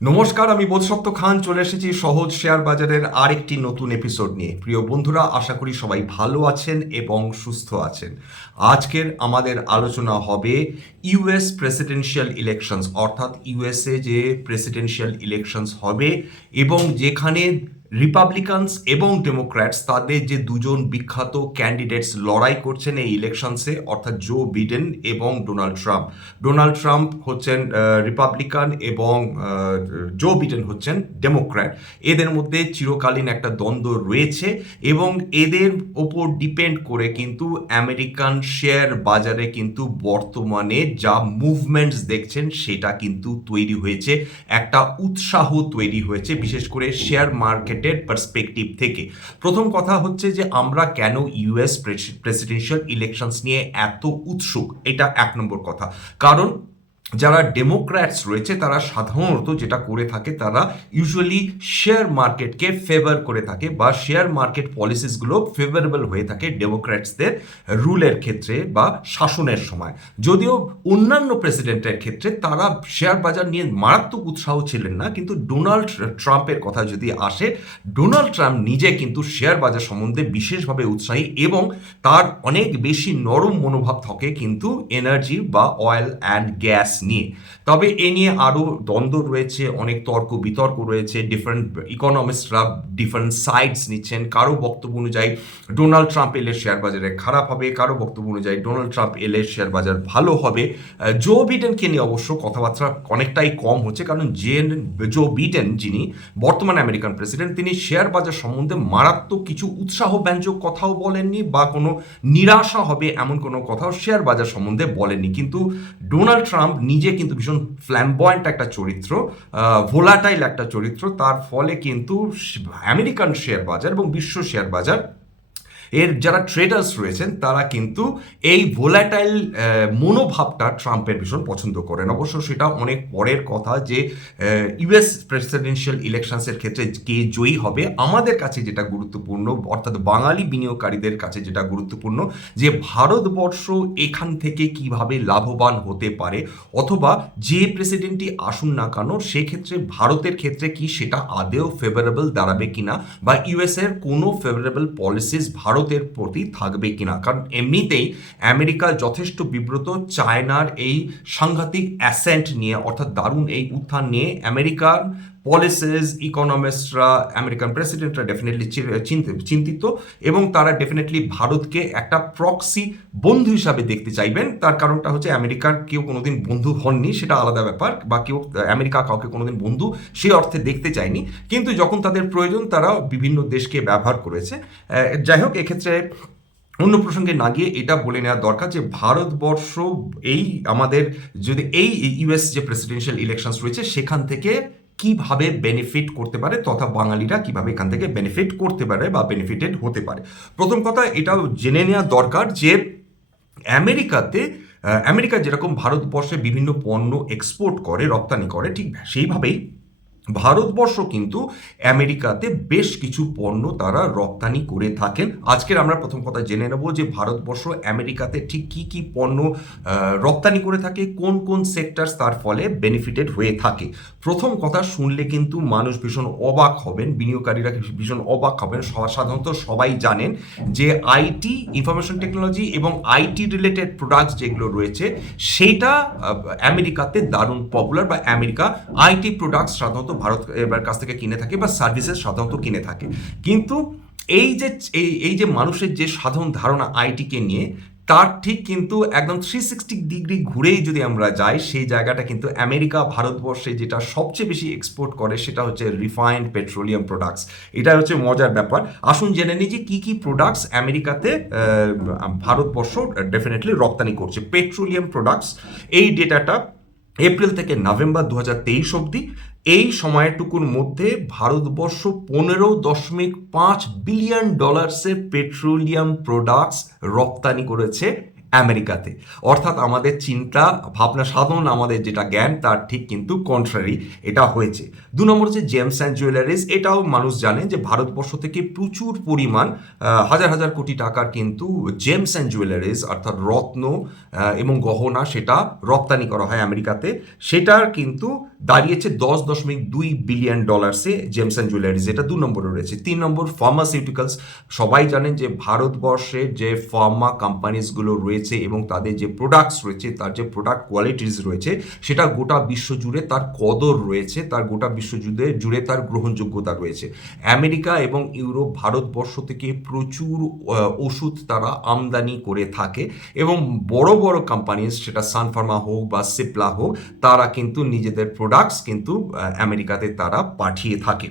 নমস্কার, আমি বোধসত্ত্ব খান, চলে এসেছি সহজ শেয়ার বাজারের আরেকটি নতুন এপিসোড নিয়ে। প্রিয় বন্ধুরা, আশা করি সবাই ভালো আছেন এবং সুস্থ আছেন। আজকের আমাদের আলোচনা হবে ইউএস প্রেসিডেন্সিয়াল ইলেকশনস অর্থাৎ ইউএসএ যে প্রেসিডেন্সিয়াল ইলেকশনস হবে এবং যেখানে রিপাবলিকানস এবং ডেমোক্র্যাটস তাদের যে দুজন বিখ্যাত ক্যান্ডিডেটস লড়াই করছেন এই ইলেকশনসে অর্থাৎ জো বিডেন এবং ডোনাল্ড ট্রাম্প ডোনাল্ড ট্রাম্প হচ্ছেন রিপাবলিকান এবং জো বিডেন হচ্ছেন ডেমোক্র্যাট এদের মধ্যে চিরকালীন একটা দ্বন্দ্ব রয়েছে এবং এদের ওপর ডিপেন্ড করে কিন্তু আমেরিকান শেয়ার বাজারে কিন্তু বর্তমানে যা মুভমেন্টস দেখছেন সেটা কিন্তু তৈরি হয়েছে। একটা উৎসাহ তৈরি হয়েছে, বিশেষ করে শেয়ার মার্কেটের পার্সপেক্টিভ থেকে। প্রথম কথা হচ্ছে যে, আমরা কেন ইউএস প্রেসিডেন্সিয়াল ইলেকশনস নিয়ে এত উৎসুক? এটা এক নম্বর কথা। কারণ যারা ডেমোক্র্যাটস রয়েছে, তারা সাধারণত যেটা করে থাকে, তারা ইউজুয়ালি শেয়ার মার্কেটকে ফেভার করে থাকে বা শেয়ার মার্কেট পলিসিসগুলো ফেভারেবল হয়ে থাকে ডেমোক্র্যাটসদের রুলের ক্ষেত্রে বা শাসনের সময়। যদিও অন্যান্য প্রেসিডেন্টের ক্ষেত্রে তারা শেয়ার বাজার নিয়ে মারাত্মক উৎসাহ ছিলেন না, কিন্তু ডোনাল্ড ট্রাম্পের কথা যদি আসে ডোনাল্ড ট্রাম্প নিজে কিন্তু শেয়ার বাজার সম্বন্ধে বিশেষভাবে উৎসাহী এবং তার অনেক বেশি নরম মনোভাব থাকে কিন্তু এনার্জি বা অয়েল অ্যান্ড গ্যাস নিয়ে তবে এ নিয়ে আরও দ্বন্দ্ব রয়েছে, অনেক তর্ক, বিতর্ক রয়েছে ডিফারেন্ট ইকোনমিস্টরা ডিফারেন্ট সাইডস নিচ্ছেন। কারও বক্তব্য অনুযায়ী ডোনাল্ড ট্রাম্প এলে শেয়ার বাজারে খারাপ হবে, কারও বক্তব্য অনুযায়ী ডোনাল্ড ট্রাম্প এলে শেয়ার বাজার ভালো হবে। জো বিডেনকে নিয়ে অবশ্য কথাবার্তা অনেকটাই কম হচ্ছে, কারণ জেন জো বিডেন যিনি বর্তমান আমেরিকান প্রেসিডেন্ট তিনি শেয়ার বাজার সম্বন্ধে মারাত্মক কিছু উৎসাহ ব্যঞ্জক কথাও বলেননি বা কোনো নিরাশা হবে এমন কোনো কথাও শেয়ার বাজার সম্বন্ধে বলেননি। কিন্তু ডোনাল্ড ট্রাম্প নিজে কিন্তু ভীষণ ফ্ল্যাম্বয়েন্ট একটা চরিত্র ভোলাটাইল একটা চরিত্র, তার ফলে কিন্তু আমেরিকান শেয়ার বাজার এবং বিশ্ব শেয়ার বাজার এর যারা ট্রেডার্স রয়েছেন, তারা কিন্তু এই ভোলাটাইল মনোভাবটা ট্রাম্পের ভীষণ পছন্দ করেন। অবশ্য সেটা অনেক পরের কথা যে ইউএস প্রেসিডেন্সিয়াল ইলেকশনসের ক্ষেত্রে কে জয়ী হবে। আমাদের কাছে যেটা গুরুত্বপূর্ণ, অর্থাৎ বাঙালি বিনিয়োগকারীদের কাছে যেটা গুরুত্বপূর্ণ, যে ভারতবর্ষ এখান থেকে কীভাবে লাভবান হতে পারে, অথবা যে প্রেসিডেন্টটি আসুন না কেন, সেক্ষেত্রে ভারতের ক্ষেত্রে কি সেটা আদেও ফেভারেবল দাঁড়াবে কিনা, বা ইউএস এর কোনো ফেভারেবল পলিসিস ভারতের প্রতি থাকবে কিনা? কারণ এমনিতেই আমেরিকা যথেষ্ট বিব্রত। চায়নার এই সাংঘাতিক অ্যাসেন্ট নিয়ে, অর্থাৎ দারুণ এই উত্থান নিয়ে আমেরিকার পলিসিস ইকোনমিস্টরা আমেরিকান প্রেসিডেন্টরা ডেফিনেটলি চিন্তিত এবং তারা ডেফিনেটলি ভারতকে একটা প্রক্সি বন্ধু হিসাবে দেখতে চাইবেন। তার কারণটা হচ্ছে আমেরিকার কেউ কোনোদিন বন্ধু হননি, সেটা আলাদা ব্যাপার। বা কেউ, আমেরিকা কাউকে কোনোদিন বন্ধু সেই অর্থে দেখতে চায়নি। কিন্তু যখন তাদের প্রয়োজন, তারা বিভিন্ন দেশকে ব্যবহার করেছে। যাই হোক, এক্ষেত্রে অন্য প্রসঙ্গে না গিয়ে এটা বলে নেওয়া দরকার যে, ভারতবর্ষ এই আমাদের, যদি এই ইউএস যে প্রেসিডেন্সিয়াল ইলেকশনস রয়েছে, সেখান থেকে কীভাবে বেনিফিট করতে পারে তথা বাঙালিরা কীভাবে এখান থেকে বেনিফিট করতে পারে বা বেনিফিটেড হতে পারে? প্রথম কথা এটা জেনে নেওয়া দরকার যে আমেরিকাতে আমেরিকা যেরকম ভারতবর্ষে বিভিন্ন পণ্য এক্সপোর্ট করে, রপ্তানি করে, ঠিক সেইভাবেই ভারতবর্ষ কিন্তু আমেরিকাতে বেশ কিছু পণ্য তারা রপ্তানি করে থাকেন। আজকের আমরা প্রথম কথা জেনে নেব যে ভারতবর্ষ আমেরিকাতে ঠিক কি কি পণ্য রপ্তানি করে থাকে, কোন কোন সেক্টর তার ফলে বেনিফিটেড হয়ে থাকে। প্রথম কথা শুনলে কিন্তু মানুষ ভীষণ অবাক হবেন, বিনিয়োগকারীরা ভীষণ অবাক হবেন। সাধারণত সবাই জানেন যে আইটি ইনফরমেশন টেকনোলজি এবং আইটি রিলেটেড প্রোডাক্টস যেগুলো রয়েছে, সেটা আমেরিকাতে দারুণ পপুলার বা আমেরিকা আইটি প্রোডাক্টস সাধারণত ভারত এবার কাছ থেকে কিনে থাকে বা সার্ভিসেস সাধারণত কিনে থাকে। কিন্তু এই যে, এই এই যে মানুষের যে সাধারণ ধারণা আইটিকে নিয়ে, তার ঠিক কিন্তু একদম থ্রি সিক্সটি ডিগ্রি ঘুরেই যদি আমরা যাই, সেই জায়গাটা কিন্তু আমেরিকা, ভারতবর্ষে যেটা সবচেয়ে বেশি এক্সপোর্ট করে সেটা হচ্ছে রিফাইন্ড পেট্রোলিয়াম প্রোডাক্টস এটা হচ্ছে মজার ব্যাপার। আসুন জেনে নিই যে কী কী প্রোডাক্টস আমেরিকাতে ভারতবর্ষ ডেফিনেটলি রপ্তানি করছে। পেট্রোলিয়াম প্রোডাক্টস এই ডেটাটা এপ্রিল থেকে নভেম্বর দু হাজার তেইশ অবধি এই সময়টুকুর মধ্যে ভারতবর্ষ পনেরো দশমিক পাঁচ বিলিয়ন ডলার্সের পেট্রোলিয়াম প্রোডাক্টস রপ্তানি করেছে আমেরিকাতে। অর্থাৎ আমাদের চিন্তা, ভাবনা সাধন, আমাদের যেটা জ্ঞান, তার ঠিক কিন্তু কন্ট্রারি এটা হয়েছে। দু নম্বর হচ্ছে জেমস অ্যান্ড জুয়েলারিজ এটাও মানুষ জানে যে ভারতবর্ষ থেকে প্রচুর পরিমাণ হাজার হাজার কোটি টাকার কিন্তু জেমস অ্যান্ড জুয়েলারিজ অর্থাৎ রত্ন এবং গহনা সেটা রপ্তানি করা হয় আমেরিকাতে। সেটার কিন্তু দাঁড়িয়েছে দশ দশমিক দুই বিলিয়ন ডলার্সে জেমস জুয়েলারিজ এটা দু নম্বরে রয়েছে। তিন নম্বর ফার্মাসিউটিক্যালস সবাই জানেন যে ভারতবর্ষে যে ফার্মা কোম্পানিজগুলো রয়েছে এবং তাদের যে প্রোডাক্টস রয়েছে, তার যে প্রোডাক্ট কোয়ালিটিস রয়েছে, সেটা গোটা বিশ্ব জুড়ে তার কদর রয়েছে, তার গোটা বিশ্ব জুড়ে জুড়ে তার গ্রহণযোগ্যতা রয়েছে। আমেরিকা এবং ইউরোপ ভারতবর্ষ থেকে প্রচুর ওষুধ তারা আমদানি করে থাকে এবং বড় বড় কোম্পানিজ সেটা সানফার্মা হোক বা সিপলা হোক, তারা কিন্তু নিজেদের প্রোডাক্টস কিন্তু আমেরিকাতে তারা পাঠিয়ে থাকে।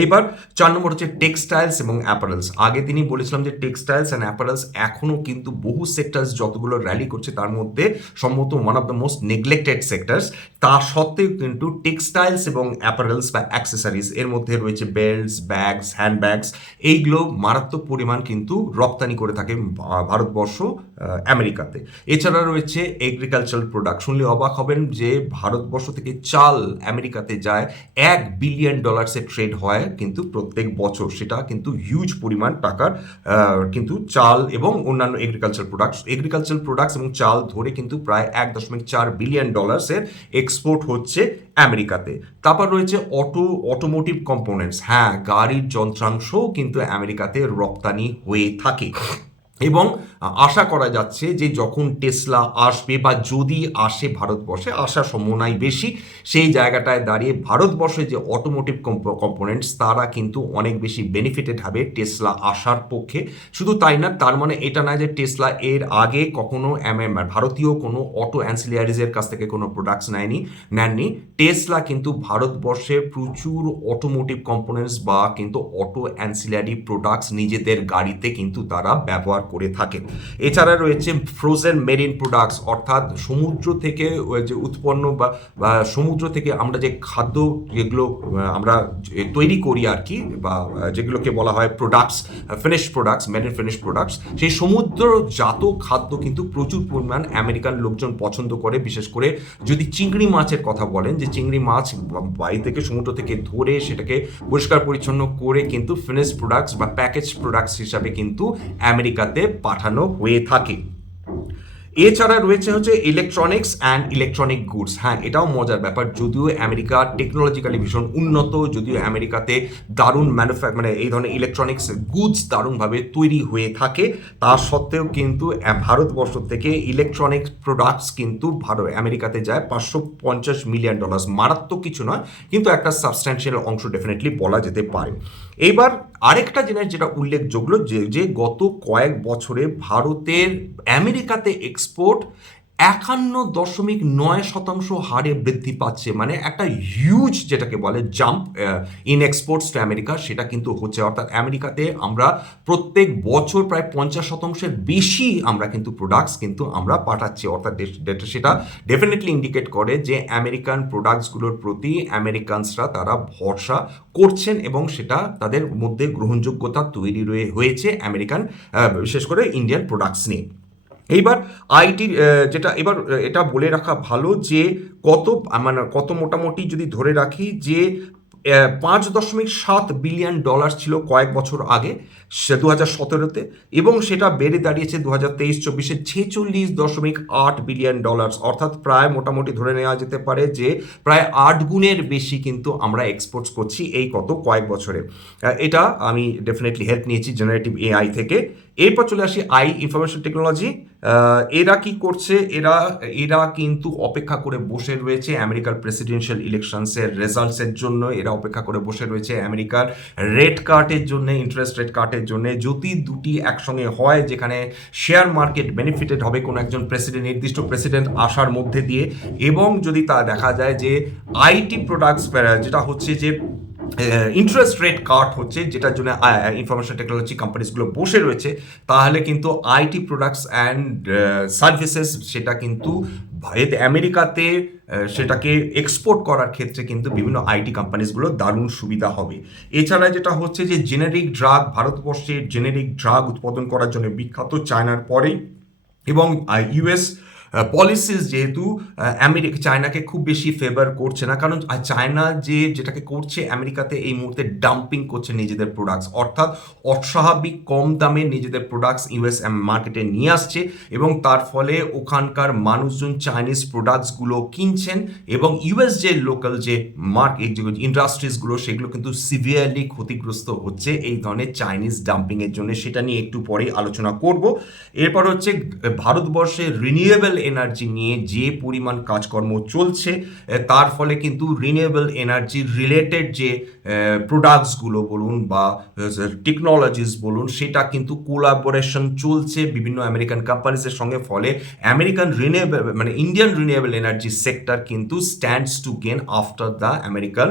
এইবার চার নম্বর হচ্ছে টেক্সটাইলস এবং অ্যাপারেলস আগে তিনি বলেছিলাম যে টেক্সটাইলস অ্যান্ড অ্যাপারেলস এখনও কিন্তু বহু সেক্টরস যতগুলো র্যালি করছে তার মধ্যে সম্ভবত one of the most neglected sectors তা সত্ত্বেও কিন্তু টেক্সটাইলস এবং অ্যাপারেলস বা অ্যাক্সেসরিজ এর মধ্যে রয়েছে বেল্টস ব্যাগস হ্যান্ডব্যাগস এইগুলো মারাত্মক পরিমাণ কিন্তু রপ্তানি করে থাকে ভারতবর্ষ আমেরিকাতে। এছাড়া রয়েছে এগ্রিকালচারাল প্রোডাক্ট শুনলে অবাক হবেন যে ভারতবর্ষ থেকে চাল আমেরিকাতে যায় এক বিলিয়ন ডলার্সের ট্রেড হয়। কিন্তু প্রত্যেক বছর সেটা কিন্তু হিউজ পরিমাণ টাকার কিন্তু চাল এবং অন্যান্য এগ্রিকালচার প্রোডাক্টস এগ্রিকালচার প্রোডাক্টস এবং চাল ধরে কিন্তু প্রায় এক দশমিক চার বিলিয়ন ডলার্সের এক্সপোর্ট হচ্ছে আমেরিকাতে। তারপর রয়েছে অটো অটোমোটিভ কম্পোনেন্টস হ্যাঁ গাড়ির যন্ত্রাংশও কিন্তু আমেরিকাতে রপ্তানি হয়ে থাকে। এবং আশা করা যাচ্ছে যে যখন টেসলা আসবে বা যদি আসে ভারতবর্ষে আসার সম্ভাবনাই বেশি, সেই জায়গাটায় দাঁড়িয়ে ভারতবর্ষে যে অটোমোটিভ কম্পোনেন্টস তারা কিন্তু অনেক বেশি বেনিফিটেড হবে টেসলা আসার পক্ষে। শুধু তাই না, তার মানে এটা না যে টেসলা এর আগে কখনো এম- এম ভারতীয় কোনো অটো অ্যান্সিলিয়ারিজের কাছ থেকে কোনো প্রোডাক্টস নেয়নি, নেননি। টেসলা কিন্তু ভারতবর্ষে প্রচুর অটোমোটিভ কম্পোনেন্টস বা কিন্তু অটো অ্যান্সিলারি প্রোডাক্টস নিজেদের গাড়িতে কিন্তু তারা ব্যবহার করে থাকেন এছাড়া রয়েছে ফ্রোজেন মেরিন প্রোডাক্টস অর্থাৎ সমুদ্র থেকে যে উৎপন্ন বা সমুদ্র থেকে আমরা যে খাদ্য যেগুলো আমরা তৈরি করি আর কি, বা যেগুলোকে বলা হয় products finish products marine finish products সেই সমুদ্রজাত খাদ্য কিন্তু প্রচুর পরিমাণ আমেরিকান লোকজন পছন্দ করে। বিশেষ করে যদি চিংড়ি মাছের কথা বলেন, যে চিংড়ি মাছ বাড়ি থেকে সমুদ্র থেকে ধরে সেটাকে পরিষ্কার পরিচ্ছন্ন করে কিন্তু ফিনিশ প্রোডাক্টস বা প্যাকেজ প্রোডাক্টস হিসাবে কিন্তু আমেরিকাতে পাঠানো হয়ে থাকে। এছাড়া রয়েছে হচ্ছে ইলেকট্রনিক্স অ্যান্ড ইলেকট্রনিক গুডস হ্যাঁ এটাও মজার ব্যাপার। যদিও আমেরিকা টেকনোলজিক্যালি ভীষণ উন্নত, যদিও আমেরিকাতে দারুণ ম্যানুফ্যাক মানে এই ধরনের ইলেকট্রনিক্স গুডস দারুণভাবে তৈরি হয়ে থাকে। তা সত্ত্বেও কিন্তু ভারতবর্ষ থেকে ইলেকট্রনিক্স প্রোডাক্টস কিন্তু ভারত আমেরিকাতে যায় পাঁচশো পঞ্চাশ মিলিয়ন ডলার্স মারাত্মক কিছু নয়, কিন্তু একটা সাবস্ট্যান্সিয়াল অংশ ডেফিনেটলি বলা যেতে পারে। এইবার আরেকটা জিনিস যেটা উল্লেখযোগ্য যে যে গত কয়েক বছরে ভারতের আমেরিকাতে এক্সপোর্ট একান্ন দশমিক নয় শতাংশ হারে বৃদ্ধি পাচ্ছে। মানে একটা হিউজ যেটাকে বলে jump in exports to America সেটা কিন্তু হচ্ছে। অর্থাৎ আমেরিকাতে আমরা প্রত্যেক বছর প্রায় পঞ্চাশ শতাংশের বেশি আমরা কিন্তু প্রোডাক্টস কিন্তু আমরা পাঠাচ্ছি। অর্থাৎ সেটা ডেফিনেটলি ইন্ডিকেট করে যে আমেরিকান প্রোডাক্টসগুলোর প্রতি আমেরিকানসরা তারা ভরসা করছেন এবং সেটা তাদের মধ্যে গ্রহণযোগ্যতা তৈরি রয়ে, হয়েছে আমেরিকান বিশেষ করে ইন্ডিয়ান প্রোডাক্টস নিয়ে। এইবার আইটি যেটা এবার এটা বলে রাখা ভালো যে কত মানে কত মোটামুটি যদি ধরে রাখি যে পাঁচ দশমিক সাত বিলিয়ন ডলার ছিল কয়েক বছর আগে, সে দু হাজার সতেরোতে, এবং সেটা বেড়ে দাঁড়িয়েছে দু হাজার তেইশ চব্বিশে ছেচল্লিশ দশমিক আট বিলিয়ন ডলার। অর্থাৎ প্রায় মোটামুটি ধরে নেওয়া যেতে পারে যে, প্রায় আট গুণের বেশি কিন্তু আমরা এক্সপোর্টস করছি এই কত কয়েক বছরে। এটা আমি ডেফিনেটলি হেল্প নিয়েছি জেনারেটিভ এআই থেকে। এরপর চলে আসি আই ইনফরমেশন টেকনোলজি এরা কি করছে? এরা এরা কিন্তু অপেক্ষা করে বসে রয়েছে আমেরিকার প্রেসিডেন্সিয়াল ইলেকশনসের রেজাল্টসের জন্য। এরা অপেক্ষা করে বসে রয়েছে আমেরিকার রেড কার্ডের জন্য ইন্টারেস্ট রেট কার্ডের জন্য। যদি দুটি একসঙ্গে হয়, যেখানে শেয়ার মার্কেট বেনিফিটেড হবে কোনো একজন প্রেসিডেন্ট নির্দিষ্ট প্রেসিডেন্ট আসার মধ্যে দিয়ে, এবং যদি তা দেখা যায় যে আইটি প্রোডাক্টস যেটা হচ্ছে যে ইন্টারেস্ট রেট কাট হচ্ছে, যেটার জন্য ইনফরমেশন টেকনোলজি কোম্পানিসগুলো বসে রয়েছে, তাহলে কিন্তু আইটি প্রোডাক্টস অ্যান্ড সার্ভিসেস সেটা কিন্তু আমেরিকাতে সেটাকে এক্সপোর্ট করার ক্ষেত্রে কিন্তু বিভিন্ন আইটি কোম্পানিসগুলো দারুণ সুবিধা হবে। এছাড়া যেটা হচ্ছে যে জেনেরিক ড্রাগ ভারতবর্ষে জেনেরিক ড্রাগ উৎপাদন করার জন্য বিখ্যাত চায়নার পরেই এবং ইউএস পলিসিস যেহেতু আমেরিকা চায়নাকে খুব বেশি ফেভার করছে না। কারণ চায়না যে যেটাকে করছে আমেরিকাতে এই মুহূর্তে ডাম্পিং করছে নিজেদের প্রোডাক্টস অর্থাৎ অস্বাভাবিক কম দামে নিজেদের প্রোডাক্টস ইউএস মার্কেটে নিয়ে আসছে এবং তার ফলে ওখানকার মানুষজন চাইনিজ প্রোডাক্টসগুলো কিনছেন এবং ইউএস যে লোকাল যে মার্কেট ইন্ডাস্ট্রিজগুলো সেগুলো কিন্তু সিভিয়ারলি ক্ষতিগ্রস্ত হচ্ছে এই ধরনের চাইনিজ ডাম্পিংয়ের জন্য। সেটা নিয়ে একটু পরেই আলোচনা করব। এরপর হচ্ছে, ভারতবর্ষে রিনিউয়েবল এনার্জি নিয়ে যে পরিমাণ কাজকর্ম চলছে তার ফলে কিন্তু রিনিউয়েবল এনার্জি রিলেটেড যে প্রোডাক্টসগুলো বলুন বা টেকনোলজিস বলুন, সেটা কিন্তু কোলাবোরেশন চলছে বিভিন্ন আমেরিকান কোম্পানিজের সঙ্গে। ফলে আমেরিকান রিনিউয়েবল মানে ইন্ডিয়ান রিনিউয়েবল এনার্জি সেক্টর কিন্তু stands to gain after the American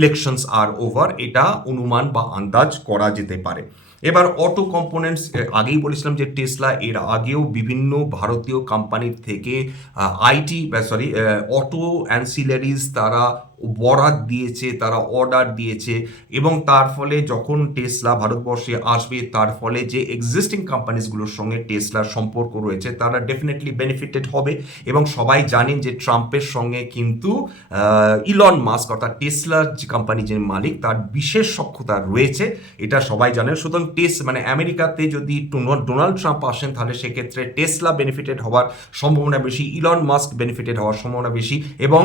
elections are over এটা অনুমান বা আন্দাজ করা যেতে পারে। এবার অটো কম্পোনেন্টস আগেই বলেছিলাম যে টেসলা এর আগেও বিভিন্ন ভারতীয় কোম্পানির থেকে আইটি সরি অটো অ্যান্সিলারিজ তারা বরাত দিয়েছে, তারা অর্ডার দিয়েছে এবং তার ফলে যখন টেসলা ভারতবর্ষে আসবে, তার ফলে যে এক্সিস্টিং কোম্পানিজগুলোর সঙ্গে টেসলার সম্পর্ক রয়েছে, তারা ডেফিনেটলি বেনিফিটেড হবে এবং সবাই জানেন যে ট্রাম্পের সঙ্গে কিন্তু ইলন মাস্ক অর্থাৎ টেসলার যে কোম্পানি যে মালিক, তার বিশেষ সক্ষতা রয়েছে, এটা সবাই জানেন। সুতরাং টেস মানে আমেরিকাতে যদি ডোনাল্ড ট্রাম্প আসেন, তাহলে সেক্ষেত্রে টেসলা বেনিফিটেড হওয়ার সম্ভাবনা বেশি ইলন মাস্ক বেনিফিটেড হওয়ার সম্ভাবনা বেশি এবং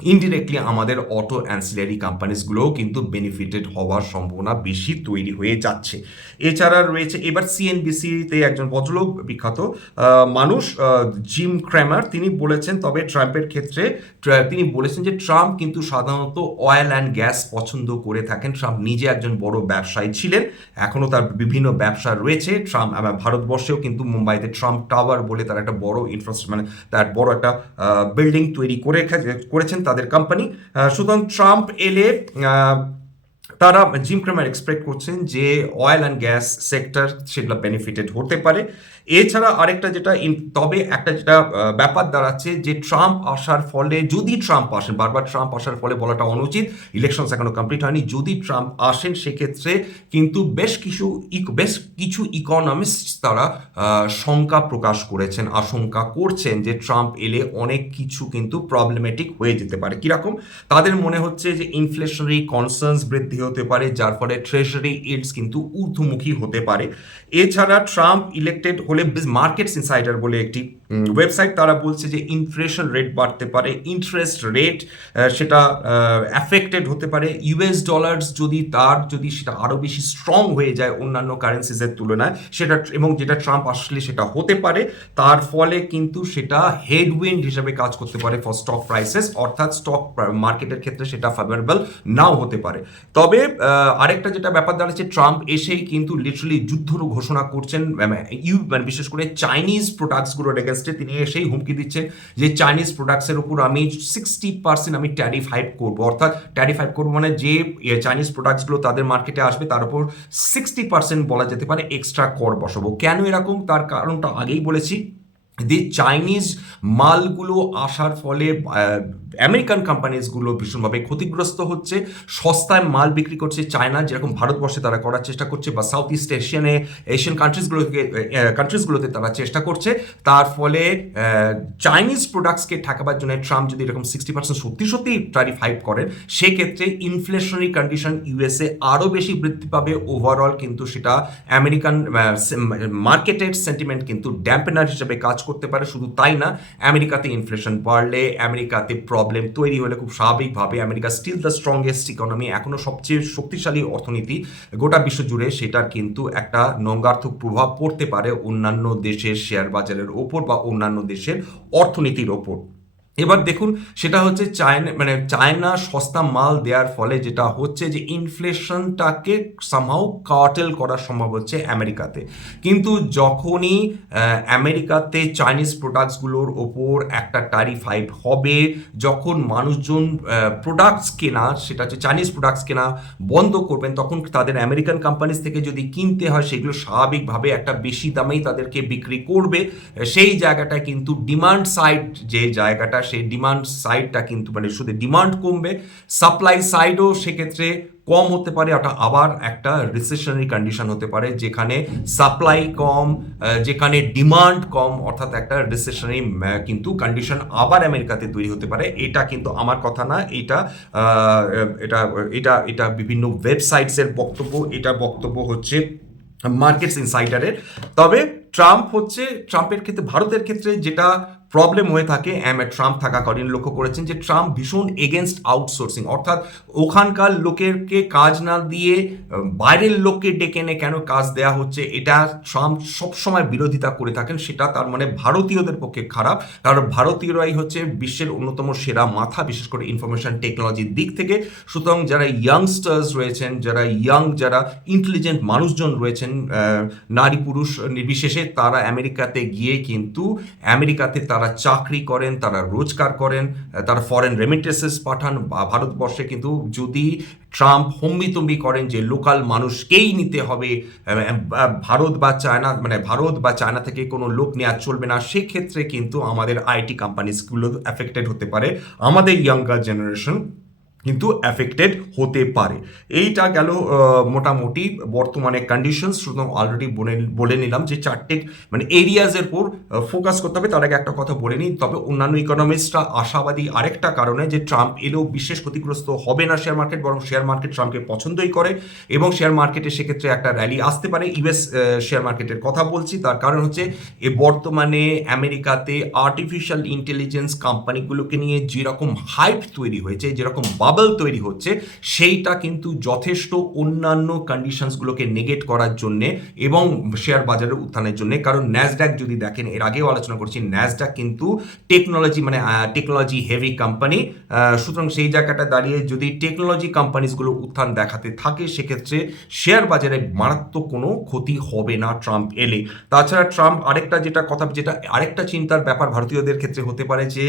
ইনডিরেক্টলি আমাদের অটো অ্যান্সিলারি কোম্পানিজগুলোও কিন্তু বেনিফিটেড হওয়ার সম্ভাবনা বেশি তৈরি হয়ে যাচ্ছে। এছাড়া রয়েছে, এবার সিএনবিসিতে একজন ভদ্রলোক, বিখ্যাত মানুষ জিম ক্র্যামার, তিনি বলেছেন, তবে ট্রাম্পের ক্ষেত্রে তিনি বলেছেন যে ট্রাম্প কিন্তু সাধারণত অয়েল অ্যান্ড গ্যাস পছন্দ করে থাকেন। ট্রাম্প নিজে একজন বড় ব্যবসায়ী ছিলেন, এখনও তার বিভিন্ন ব্যবসা রয়েছে। ট্রাম্প ভারতবর্ষেও কিন্তু মুম্বাইতে ট্রাম্প টাওয়ার বলে তার একটা বড় ইনফ্রাস্ট্রাকচার মানে তার বড় একটা বিল্ডিং তৈরি করে করেছেন। তাদের কোম্পানি সুতরাং ট্রাম্প এলে তারা জিম ক্রেমার এক্সপেক্ট করছেন যে অয়েল অ্যান্ড গ্যাস সেক্টর সেগুলো বেনিফিটেড হতে পারে। এছাড়া আরেকটা যেটা তবে একটা যেটা ব্যাপার দাঁড়াচ্ছে যে ট্রাম্প আসার ফলে, যদি ট্রাম্প আসেন, বারবার ট্রাম্প আসার ফলে বলাটা অনুচিত ইলেকশনস এখনও কমপ্লিট হয়নি, যদি ট্রাম্প আসেন সেক্ষেত্রে কিন্তু বেশ কিছু বেশ কিছু ইকোনমিস্ট তারা শঙ্কা প্রকাশ করেছেন, আশঙ্কা করছেন যে ট্রাম্প এলে অনেক কিছু কিন্তু প্রবলেমেটিক হয়ে যেতে পারে। কীরকম? তাদের মনে হচ্ছে যে ইনফ্লেশনারি কনসার্নস বৃদ্ধি হতে পারে, যার ফলে ট্রেজারি ইল্ডস কিন্তু ঊর্ধ্বমুখী হতে পারে। এছাড়া ট্রাম্প ইলেক্টেড হলে মার্কেটস ইনসাইডার বলে একটি ওয়েবসাইট তারা বলছে যে ইনফ্লেশন রেট বাড়তে পারে ইন্টারেস্ট রেট সেটা অ্যাফেক্টেড হতে পারে। ইউএস ডলার্স যদি তার, যদি সেটা আরও বেশি স্ট্রং হয়ে যায় অন্যান্য কারেন্সিসের তুলনায়, সেটা এবং যেটা ট্রাম্প আসলে সেটা হতে পারে, তার ফলে কিন্তু সেটা হেডউইন্ড হিসাবে কাজ করতে পারে ফর স্টক প্রাইসেস অর্থাৎ স্টক মার্কেটের ক্ষেত্রে সেটা ফেভারেবল নাও হতে পারে। তবে আরেকটা যেটা ব্যাপার দাঁড়াচ্ছে ট্রাম্প এসেই কিন্তু লিটারালি যুদ্ধ ঘোষণা করছেন ইউ মানে বিশেষ করে চাইনিজ প্রোডাক্টসগুলোর এগেনস্টে তিনি এসেই হুমকি দিচ্ছেন যে চাইনিজ প্রোডাক্টসের উপর আমি সিক্সটি পার্সেন্ট আমি ট্যারিফ হাইপ করব। অর্থাৎ ট্যারিফ হাইপ করব মানে যে চাইনিজ প্রোডাক্টসগুলো তাদের মার্কেটে আসবে, তার উপর সিক্সটি পার্সেন্ট বলা যেতে পারে এক্সট্রা কর বসাবো। কেন এরকম? তার কারণটা আগেই বলেছি। যে চাইনিজ মালগুলো আসার ফলে আমেরিকান কোম্পানিজগুলো ভীষণভাবে ক্ষতিগ্রস্ত হচ্ছে। সস্তায় মাল বিক্রি করছে চায়না, যেরকম ভারতবর্ষে তারা করার চেষ্টা করছে বা সাউথ ইস্ট এশিয়ানে এশিয়ান কান্ট্রিজগুলোকে কান্ট্রিজগুলোতে তারা চেষ্টা করছে। তার ফলে চাইনিজ প্রোডাক্টসকে ঠেকাবার জন্য ট্রাম্প যদি এরকম সিক্সটি পার্সেন্ট সত্যি সত্যি ট্যারিফ হাইপ করেন, সেক্ষেত্রে ইনফ্লেশনারি কন্ডিশন ইউএসএ আরও বেশি বৃদ্ধি পাবে। ওভারঅল কিন্তু সেটা আমেরিকান মার্কেটের সেন্টিমেন্ট কিন্তু ড্যাম্পেনার হিসেবে কাজ করতে পারে, শুধু তাই না, আমেরিকাতে ইনফ্লেশন বাড়লে, আমেরিকাতে প্রবলেম তৈরি হলে খুব স্বাভাবিকভাবে America still the strongest economy এখনও সবচেয়ে শক্তিশালী অর্থনীতি গোটা বিশ্ব জুড়ে, সেটার কিন্তু একটা নঙ্গার্থক প্রভাব পড়তে পারে অন্যান্য দেশের শেয়ার বাজারের ওপর বা অন্যান্য দেশের অর্থনীতির ওপর। এবার দেখুন, সেটা হচ্ছে চায়না মানে চায়না সস্তা মাল দেওয়ার ফলে যেটা হচ্ছে যে ইনফ্লেশনটাকে সামহাও কাটেল করা সম্ভব হচ্ছে আমেরিকাতে। কিন্তু যখনই আমেরিকাতে চাইনিজ প্রোডাক্টসগুলোর ওপর একটা ট্যারিফ হবে, যখন মানুষজন প্রোডাক্টস কেনা, সেটা হচ্ছে চাইনিজ প্রোডাক্টস কেনা বন্ধ করবেন, তখন তাদের আমেরিকান কোম্পানিজ থেকে যদি কিনতে হয়, সেগুলো স্বাভাবিকভাবে একটা বেশি দামেই তাদেরকে বিক্রি করবে। সেই জায়গাটা কিন্তু ডিমান্ড সাইড যে জায়গাটা সেই ডিমান্ড সাইডটা কিন্তু মানে শুধু ডিমান্ড কমবে সাপ্লাই সাইডও সেক্ষেত্রে কম হতে পারে, ওটা আবার একটা রিসেশনারি কন্ডিশন হতে পারে, যেখানে সাপ্লাই কম যেখানে ডিমান্ড কম, অর্থাৎ একটা রিসেশনারি কিন্তু কন্ডিশন আবার আমেরিকাতে তৈরি হতে পারে। এটা কিন্তু আমার কথা না, এটা এটা এটা এটা বিভিন্ন ওয়েবসাইটসের বক্তব্য, এটা বক্তব্য হচ্ছে মার্কেটস ইনসাইডারের তবে ট্রাম্প হচ্ছে ট্রাম্পের ক্ষেত্রে, ভারতের ক্ষেত্রে যেটা প্রবলেম হয়ে থাকে এম এ ট্রাম্প থাকাকালীন লক্ষ্য করেছেন যে ট্রাম্প ভীষণ এগেনস্ট আউটসোর্সিং অর্থাৎ ওখানকার লোকেরকে কাজ না দিয়ে বাইরের লোককে ডেকে এনে কেন কাজ দেয়া হচ্ছে, এটা ট্রাম্প সবসময় বিরোধিতা করে থাকেন, সেটা তার মানে ভারতীয়দের পক্ষে খারাপ, কারণ ভারতীয়রাই হচ্ছে বিশ্বের অন্যতম সেরা মাথা, বিশেষ করে ইনফরমেশন টেকনোলজির দিক থেকে। সুতরাং যারা ইয়াংস্টার্স রয়েছেন, যারা ইয়াং যারা ইন্টেলিজেন্ট মানুষজন রয়েছেন নারী পুরুষ নির্বিশেষে, তারা আমেরিকাতে গিয়ে কিন্তু আমেরিকাতে তারা চাকরি করেন, তারা রোজগার করেন তারা ফরেন রেমিটেন্সেস পাঠান। ভারতবর্ষে কিন্তু যদি ট্রাম্প হম্বিতম্বি করেন যে লোকাল মানুষকেই নিতে হবে ভারত বা চায়না মানে ভারত বা চায়না থেকে কোনো লোক নেওয়া চলবে না, সেক্ষেত্রে কিন্তু আমাদের আইটি কোম্পানিসগুলো অ্যাফেক্টেড হতে পারে। আমাদের ইয়াঙ্গার জেনারেশন কিন্তু অ্যাফেক্টেড হতে পারে। এইটা গেল মোটামুটি বর্তমানে কন্ডিশন শুধু অলরেডি বলে নিলাম যে চারটে মানে এরিয়াজের উপর ফোকাস করতে হবে। তার আগে একটা কথা বলে নিই, তবে অন্যান্য ইকোনমিস্টরা আশাবাদী আরেকটা কারণে যে ট্রাম্প এলেও বিশেষ ক্ষতিগ্রস্ত হবে না শেয়ার মার্কেট বরং শেয়ার মার্কেট ট্রাম্পকে পছন্দই করে এবং শেয়ার মার্কেটে সেক্ষেত্রে একটা র্যালি আসতে পারে। ইউএস শেয়ার মার্কেটের কথা বলছি। তার কারণ হচ্ছে, এ বর্তমানে আমেরিকাতে আর্টিফিশিয়াল ইন্টেলিজেন্স কোম্পানিগুলোকে নিয়ে যেরকম হাইপ তৈরি হয়েছে, যেরকম বাবল তৈরি হচ্ছে, সেইটা কিন্তু যথেষ্ট অন্যান্য কন্ডিশনসগুলোকে নেগেট করার জন্যে এবং শেয়ার বাজারের উত্থানের জন্য। কারণ ন্যাসডাক যদি দেখেন, এর আগেও আলোচনা করছি ন্যাসডাক কিন্তু টেকনোলজি মানে টেকনোলজি হেভি কোম্পানি সুতরাং সেই জায়গাটা দাঁড়িয়ে যদি টেকনোলজি কোম্পানিজগুলো উত্থান দেখাতে থাকে, সেক্ষেত্রে শেয়ার বাজারে মারাত্মক কোনো ক্ষতি হবে না ট্রাম্প এলে। তাছাড়া ট্রাম্প আরেকটা যেটা কথা, যেটা আরেকটা চিন্তার ব্যাপার ভারতীয়দের ক্ষেত্রে হতে পারে যে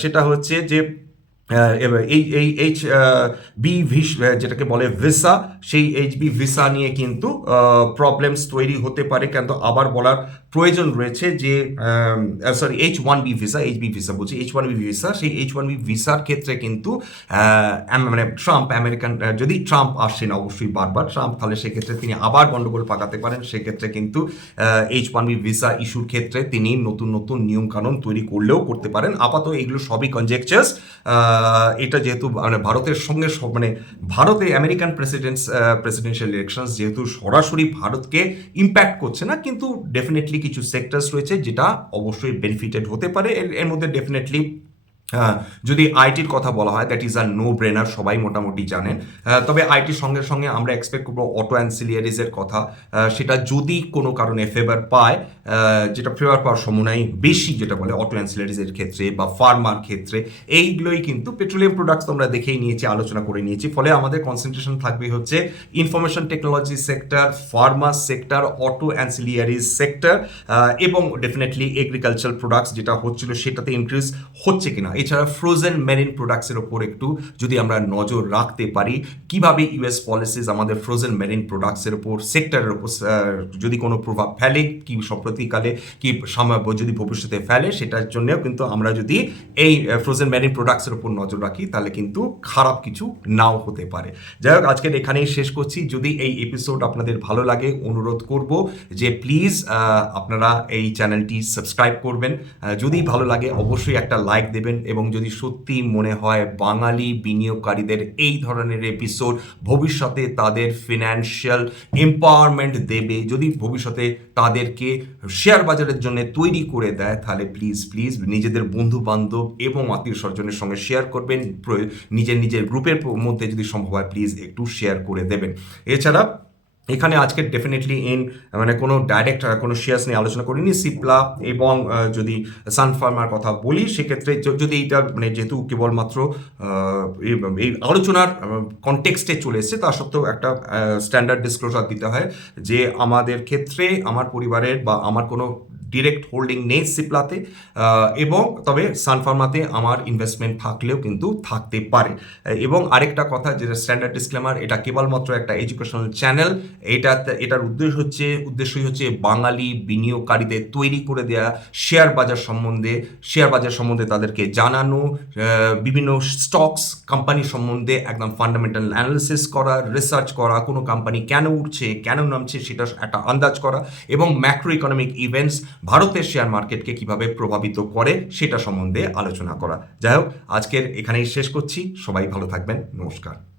সেটা হচ্ছে যে এই এই এইচ বি ভিস যেটাকে বলে ভিসা সেই এইচ বি ভিসা নিয়ে কিন্তু প্রবলেমস তৈরি হতে পারে। কিন্তু আবার বলার প্রয়োজন রয়েছে যে sorry H one B visa H B visa বলছি। এইচ ওয়ান বি ভিসা সেই এইচ ওয়ান বি ভিসার ক্ষেত্রে কিন্তু মানে ট্রাম্প আমেরিকান যদি ট্রাম্প আসেন অবশ্যই বারবার ট্রাম্প তাহলে সেক্ষেত্রে তিনি আবার গন্ডগোল পাকাতে পারেন। সেক্ষেত্রে কিন্তু এইচ ওয়ান বি ভিসা ইস্যুর ক্ষেত্রে তিনি নতুন নতুন নিয়মকানুন তৈরি করলেও করতে পারেন। আপাতত এগুলো সবই কনজেকচার্স এটা যেহেতু মানে ভারতের সঙ্গে সব- মানে ভারতে আমেরিকান প্রেসিডেন্টস প্রেসিডেন্সিয়াল ইলেকশনস যেহেতু সরাসরি ভারতকে ইম্প্যাক্ট করছে না, কিন্তু ডেফিনেটলি কিছু সেক্টরস রয়েছে যেটা অবশ্যই বেনিফিটেড হতে পারে। এর মধ্যে ডেফিনেটলি যদি আইটির কথা বলা হয় that is a no brainer সবাই মোটামুটি জানেন। তবে আইটির সঙ্গে সঙ্গে আমরা এক্সপেক্ট করব অটো অ্যান্সিলিয়ারিজের কথা। সেটা যদি কোনো কারণে ফেভার পায় যেটা ফেভার পাওয়ার সম্ভাবনাই বেশি যেটা বলে অটো অ্যান্সিলারিজের ক্ষেত্রে বা ফার্মার ক্ষেত্রে, এইগুলোই কিন্তু পেট্রোলিয়াম প্রোডাক্টস আমরা দেখেই নিয়েছি, আলোচনা করে নিয়েছি। ফলে আমাদের কনসেন্ট্রেশন থাকবে হচ্ছে information technology sector pharma sector auto ancillaries sector এবং ডেফিনেটলি এগ্রিকালচার প্রোডাক্টস যেটা হচ্ছিল সেটাতে ইনক্রিজ হচ্ছে কিনা। এছাড়া ফ্রোজেন মেরিন প্রোডাক্টসের ওপর একটু যদি আমরা নজর রাখতে পারি, কীভাবে ইউএস পলিসিস আমাদের ফ্রোজেন মেরিন প্রোডাক্টসের ওপর সেক্টরের ওপর যদি কোনো প্রভাব ফেলে কি সম্প্রতিকালে, কি যদি ভবিষ্যতে ফেলে, সেটার জন্যও কিন্তু আমরা যদি এই ফ্রোজেন মেরিন প্রোডাক্টসের ওপর নজর রাখি, তাহলে কিন্তু খারাপ কিছু নাও হতে পারে। যাই হোক, আজকের এখানেই শেষ করছি। যদি এই এপিসোড আপনাদের ভালো লাগে, অনুরোধ করব যে প্লিজ আপনারা এই চ্যানেলটি সাবস্ক্রাইব করবেন। যদি ভালো লাগে, অবশ্যই একটা লাইক দেবেন এবং যদি সত্যি মনে হয় বাঙালি বিনিয়োগকারীদের এই ধরনের এপিসোড ভবিষ্যতে তাদের ফিনান্সিয়াল এম্পাওয়ারমেন্ট দেবে, যদি ভবিষ্যতে তাদেরকে শেয়ার বাজারের জন্য তৈরি করে দেয়, তাহলে প্লিজ প্লিজ নিজেদের বন্ধু বান্ধব এবং আত্মীয় স্বজনের সঙ্গে শেয়ার করবেন নিজের নিজের গ্রুপের মধ্যে যদি সম্ভব হয় প্লিজ একটু শেয়ার করে দেবেন। এছাড়া এখানে আজকে ডেফিনেটলি ইন মানে কোনো ডাইরেক্ট কোনো শেয়ার্স নিয়ে আলোচনা করিনি সিপলা এবং যদি সানফার্মার কথা বলি, সেক্ষেত্রে যদি এইটা মানে যেহেতু কেবলমাত্র এই আলোচনার কনটেক্সটে চলে এসছে, তা সত্ত্বেও একটা স্ট্যান্ডার্ড ডিসক্লোজার দিতে হয় যে আমাদের ক্ষেত্রে, আমার পরিবারের বা আমার কোনো ডিরেক্ট হোল্ডিং নেই সিপ্লাতে এবং তবে সানফার্মাতে আমার ইনভেস্টমেন্ট থাকলেও কিন্তু থাকতে পারে। এবং আরেকটা কথা, যেটা স্ট্যান্ডার্ড ডিসক্লেমার এটা কেবলমাত্র একটা এডুকেশনাল চ্যানেল এটা, এটার উদ্দেশ্য হচ্ছে, উদ্দেশ্যই হচ্ছে বাঙালি বিনিয়োগকারীদের তৈরি করে দেয়া শেয়ার বাজার সম্বন্ধে শেয়ার বাজার সম্বন্ধে তাদেরকে জানানো বিভিন্ন স্টকস কোম্পানি সম্বন্ধে একদম ফান্ডামেন্টাল অ্যানালিসিস করা রিসার্চ করা, কোনো কোম্পানি কেন উঠছে, কেন নামছে সেটা একটা আন্দাজ করা, এবং ম্যাক্রো ইকোনমিক ইভেন্টস ভারতের শেয়ার মার্কেটকে কীভাবে প্রভাবিত করে সেটা সম্বন্ধে আলোচনা করা। যাই হোক, আজকের এখানেই শেষ করছি। সবাই ভালো থাকবেন। নমস্কার।